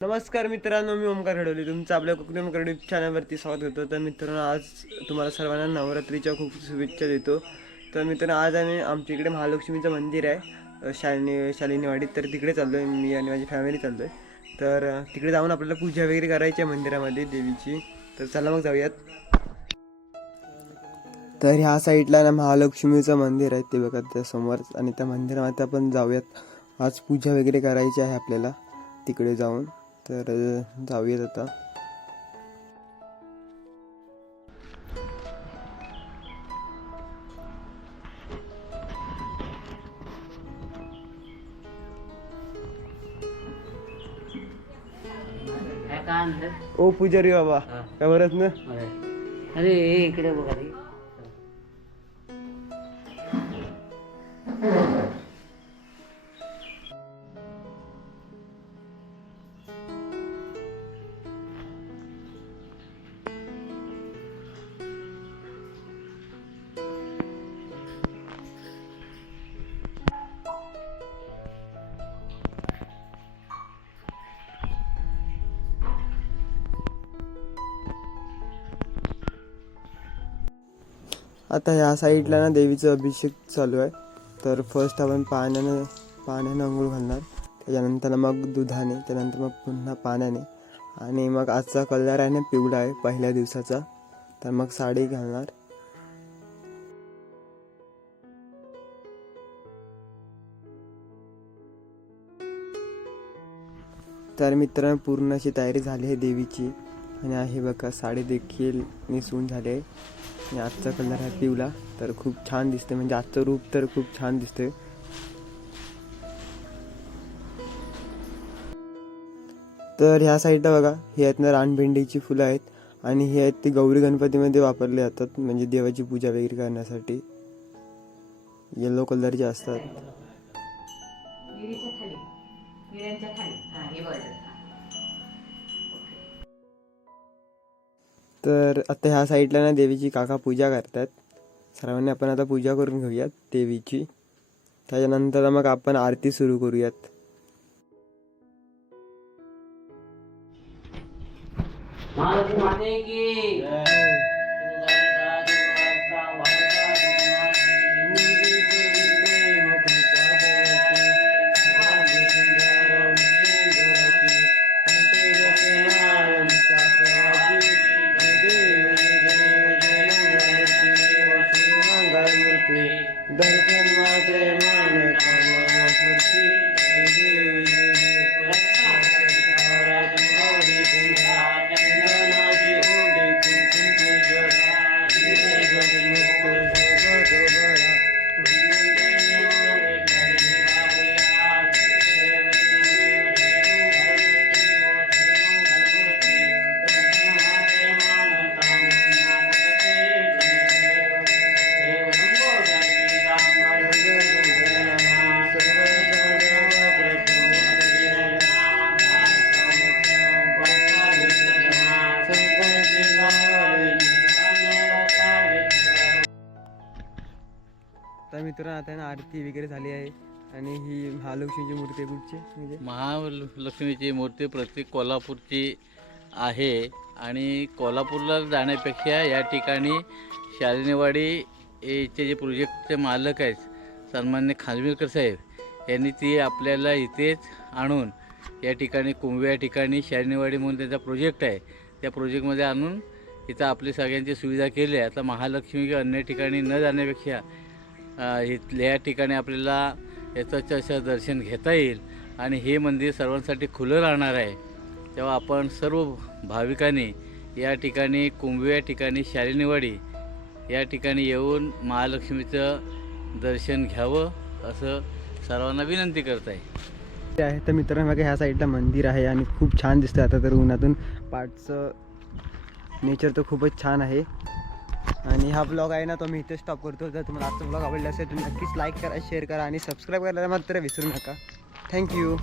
नमस्कार मित्रांनो मी ओमकार हडवली. तुमचं आपल्या कोकणी ओमकार यूट्यूब चॅनलवरती स्वागत होतो. तर मित्रांनो आज तुम्हाला सर्वांना नवरात्रीच्या खूप शुभेच्छा देतो. तर मित्रांनो आज आम्ही आमच्या इकडे महालक्ष्मीचं मंदिर आहे. शालिनी शालिनीवाडीत तर तिकडे चाललो आहे मी आणि माझी फॅमिली चाललो आहे तर तिकडे जाऊन आपल्याला पूजा वगैरे करायची आहे मंदिरामध्ये देवीची. तर चला मग जाऊयात. तर ह्या साईडला ना महालक्ष्मीचं मंदिर आहे ते बघा त्या समोर. आणि त्या मंदिरामध्ये आपण जाऊयात. आज पूजा वगैरे करायची आहे आपल्याला. तिकडे जाऊन. तर जाऊयात आता. ओ पुजारी बाबा. काय बरंच ना? अरे इकडे बघा रे. आता ह्या साईडला ना देवीचं अभिषेक चालू आहे. तर फर्स्ट आपण पाण्यानं पाण्यानं अंघोळ घालणार. त्याच्यानंतर मग दुधाने त्यानंतर मग पुन्हा पाण्याने. आणि मग आजचा कलर आहे ना पिवळा आहे पहिल्या दिवसाचा. तर मग साडी घालणार. तर मित्रांनो पूर्ण अशी तयारी झाली आहे देवीची. आणि आहे बघा साडी देखील नेसून झाले. आहे आणि आजचा कलर आहे पिवला तर खूप छान दिसते म्हणजे आजचं रूप तर खूप छान दिसते तर ह्या साईडला बघा हे आहेत ना रानभेंडीची फुलं आहेत. आणि हे आहेत ते गौरी गणपतीमध्ये वापरले जातात म्हणजे देवाची पूजा वगैरे करण्यासाठी. येलो कलरचे असतात. तर आता ह्या साईडला ना देवीची काका पूजा करतात. सर्वांनी आपण आता पूजा करून घेऊयात देवीची. त्याच्यानंतर मग आपण आरती सुरू करूयात. की. दर्शन तर मित्रांनो आता ना आरती वगैरे झाली आहे. आणि ही महालक्ष्मीची मूर्ती आहे कुठची? म्हणजे? महालक्ष्मीची मूर्ती प्रत्येक कोल्हापूरची आहे. आणि कोल्हापूरला जाण्यापेक्षा या ठिकाणी शालिनीवाडी याचे जे प्रोजेक्टचे मालक आहेत सन्मान्य खानविलकर साहेब यांनी ती आपल्याला इथेच आणून या ठिकाणी कुंभ या ठिकाणी शालिनीवाडी म्हणून त्यांचा प्रोजेक्ट आहे. त्या प्रोजेक्टमध्ये आणून इथं आपली सगळ्यांची सुविधा केली आहे. आता महालक्ष्मी किंवा अन्य ठिकाणी न जाण्यापेक्षा इथल्या या ठिकाणी आपल्याला याचं असं दर्शन घेता येईल. आणि हे मंदिर सर्वांसाठी खुलं राहणार आहे. तेव्हा आपण सर्व भाविकांनी या ठिकाणी कुंभू या ठिकाणी शालिनीवाडी या ठिकाणी येऊन महालक्ष्मीचं दर्शन घ्यावं असं सर्वांना विनंती करत आहे ते आहे तर मित्रांनो बघा ह्या साईडला मंदिर आहे आणि खूप छान दिसतं आता तर उन्हातून पाठचं नेचर तर खूपच छान आहे. आणि हा ब्लॉग आहे ना तो मी इथे स्टॉप करतो. जर तुम्हाला आजचा ब्लॉग आवडला असेल तर नक्कीच लाईक करा शेअर करा आणि सबस्क्राईब करायला मात्र विसरू नका. थँक्यू